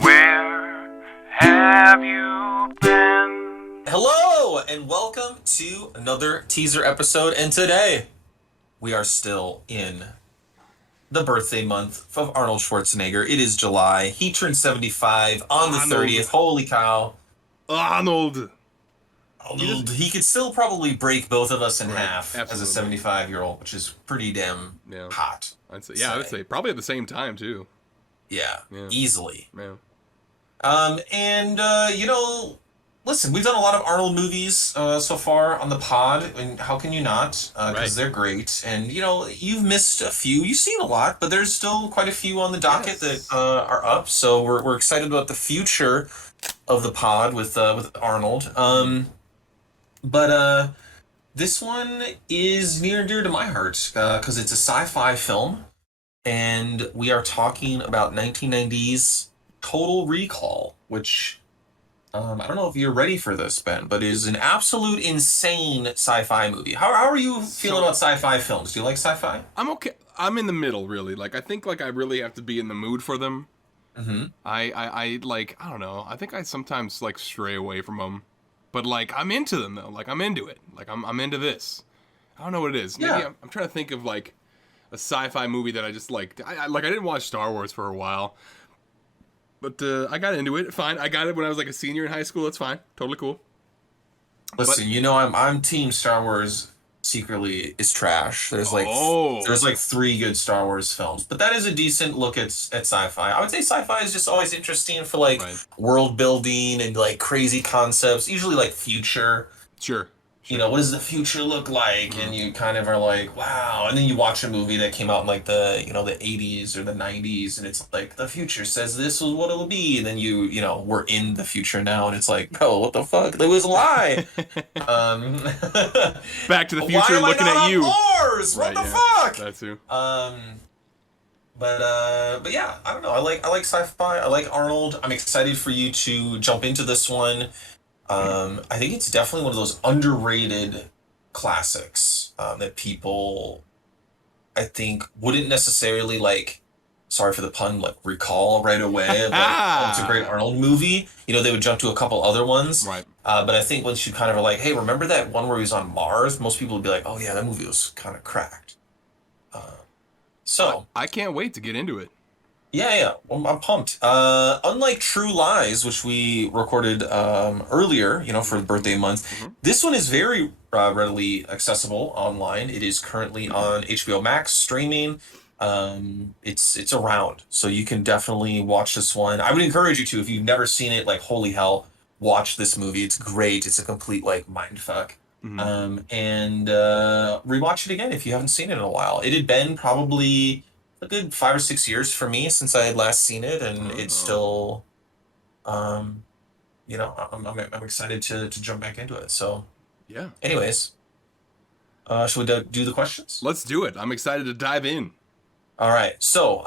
Where have you been? Hello, and welcome to another teaser episode. And today, we are still in the birthday month of Arnold Schwarzenegger. It is July. He turned 75 on the Arnold. 30th. Holy cow. Arnold. Arnold. He could still probably break both of us in Right, half as a absolutely. 75-year-old, which is pretty damn Yeah. hot. I would say probably at the same time too. Yeah, Yeah. easily. Yeah. Listen, we've done a lot of Arnold movies so far on the pod, and how can you not? Because Right. they're great. And, you've missed a few. You've seen a lot, but there's still quite a few on the docket Yes. that are up. So we're excited about the future of the pod with Arnold. But this one is near and dear to my heart because it's a sci-fi film, and we are talking about 1990's Total Recall, which I don't know if you're ready for this, Ben, but it is an absolute insane sci-fi movie. How are you feeling about sci-fi films? Do you like sci-fi? I'm okay. I'm in the middle, really. I think I really have to be in the mood for them. Mm-hmm. I don't know. I think I sometimes stray away from them, but I'm into them though. I'm into it. I'm into this. I don't know what it is. Maybe Yeah. I'm trying to think of a sci-fi movie that I just liked. I didn't watch Star Wars for a while. But I got into it. Fine. I got it when I was a senior in high school. That's fine. Totally cool. Listen, I'm Team Star Wars. Secretly is trash. There's Oh. there's 3 good Star Wars films, but that is a decent look at sci-fi. I would say sci-fi is just always interesting for Right. world building and crazy concepts. Usually future. Sure. What does the future look like? And you kind of are like, wow. And then you watch a movie that came out in the 80s or the 90s, and it's like, the future says this is what it'll be. And then we're in the future now, and it's like, bro, what the fuck? It was a lie. Back to the Why future am I looking not at on you. Mars? What Right, the yeah. fuck? That too. But yeah, I don't know. I like sci-fi. I like Arnold. I'm excited for you to jump into this one. I think it's definitely one of those underrated classics that people, I think, wouldn't necessarily sorry for the pun, recall right away. Oh, it's a great Arnold movie. They would jump to a couple other ones. Right. But I think once you kind of are like, hey, remember that one where he was on Mars? Most people would be like, oh yeah, that movie was kind of cracked. So. I can't wait to get into it. Yeah. I'm pumped. Unlike True Lies, which we recorded earlier, for the birthday month, this one is very readily accessible online. It is currently on HBO Max streaming. It's around, so you can definitely watch this one. I would encourage you to, if you've never seen it, holy hell, watch this movie. It's great. It's a complete mind fuck. And rewatch it again if you haven't seen it in a while. It had been probably a good 5 or 6 years for me since I had last seen it, and it's still, I'm excited to jump back into it. So, Yeah. anyways, should we do the questions? Let's do it. I'm excited to dive in. All right. So,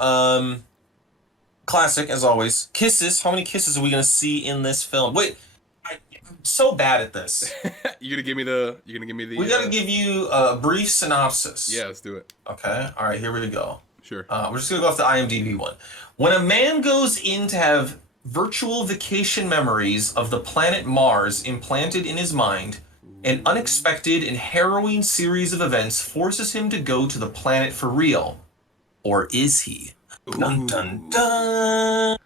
classic as always. Kisses. How many kisses are we gonna see in this film? Wait, I'm so bad at this. You're gonna give me the. We gotta give you a brief synopsis. Yeah, let's do it. Okay. All right. Here we go. Sure. We're just going to go off the IMDb one. When a man goes in to have virtual vacation memories of the planet Mars implanted in his mind, an unexpected and harrowing series of events forces him to go to the planet for real. Or is he? Dun dun dun!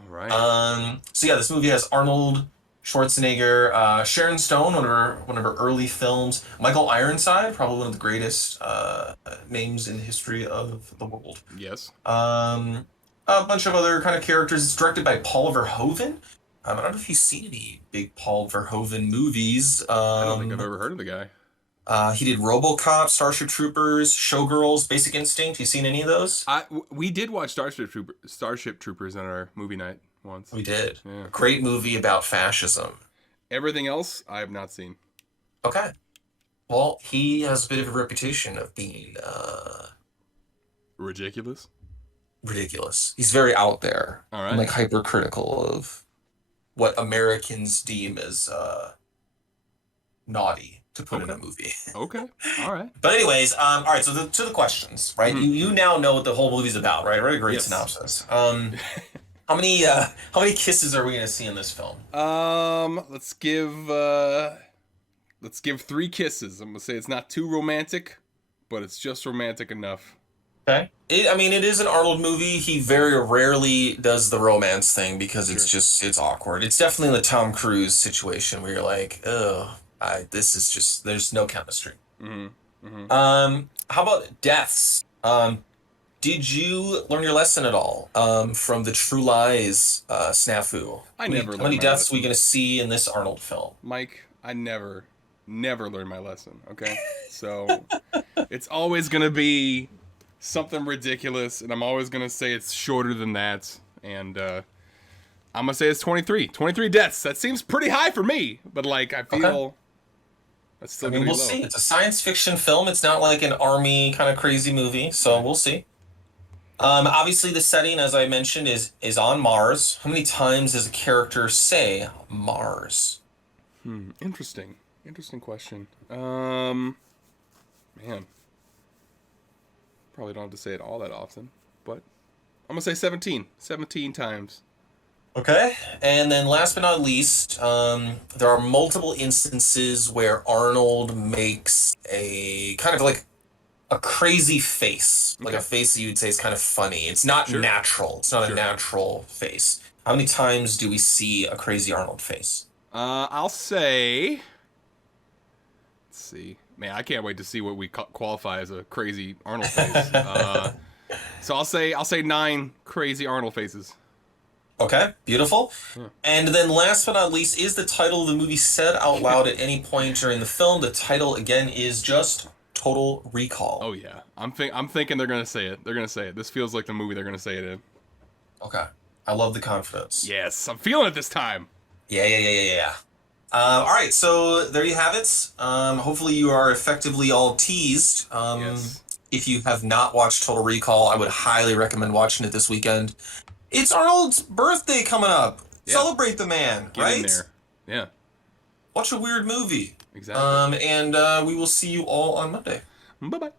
All right. So yeah, this movie has Arnold Schwarzenegger, Sharon Stone, one of her early films, Michael Ironside, probably one of the greatest names in the history of the world. Yes. A bunch of other kind of characters. It's directed by Paul Verhoeven. I don't know if you've seen any big Paul Verhoeven movies. I don't think I've ever heard of the guy. He did RoboCop, Starship Troopers, Showgirls, Basic Instinct. You seen any of those? We did watch Starship Troopers on our movie night once. We did. Yeah. Great movie about fascism. Everything else I have not seen. Okay. Well, he has a bit of a reputation of being Ridiculous. ridiculous. He's very out there. All right. And hypercritical of what Americans deem as naughty to put in a movie. Okay. All right. But anyways, all right. So to the questions, right? You now know what the whole movie's about, right? Right. Great Yes. synopsis. How many kisses are we gonna see in this film? Let's give 3 kisses. I'm gonna say it's not too romantic, but it's just romantic enough. Okay. I mean, it is an Arnold movie. He very rarely does the romance thing because it's awkward. It's definitely the Tom Cruise situation where you're like, oh, this is just there's no chemistry. How about deaths? Did you learn your lesson at all from the True Lies snafu? I never How learned many my deaths are we lesson. gonna see in this Arnold film? Mike, I never learned my lesson, okay? So it's always gonna be something ridiculous, and I'm always gonna say it's shorter than that, and I'm gonna say it's 23. 23 deaths. That seems pretty high for me, but like I feel that's still gonna be We'll low. see. It's a science fiction film. It's not like an army kind of crazy movie, so we'll see. Obviously, the setting, as I mentioned, is on Mars. How many times does a character say Mars? Interesting question. Man, probably don't have to say it all that often, but I'm gonna say 17. 17 times. Okay, and then last but not least, there are multiple instances where Arnold makes a kind of like a crazy face, like a face that you would say is kind of funny. It's not natural. It's not a natural face. How many times do we see a crazy Arnold face? I'll say. Let's see. Man, I can't wait to see what we qualify as a crazy Arnold face. So I'll say 9 crazy Arnold faces. Okay, beautiful. And then last but not least, is the title of the movie said out loud at any point during the film? The title, again, is just Total Recall. Oh, yeah. I'm thinking they're going to say it. They're going to say it. This feels like the movie they're going to say it in. Okay. I love the confidence. Yes, I'm feeling it this time. Yeah. All right, so there you have it. Hopefully you are effectively all teased. Yes. If you have not watched Total Recall, I would highly recommend watching it this weekend. It's Arnold's birthday coming up. Yeah. Celebrate the man, Get right? in there. Yeah. Watch a weird movie. Exactly. And we will see you all on Monday. Bye-bye.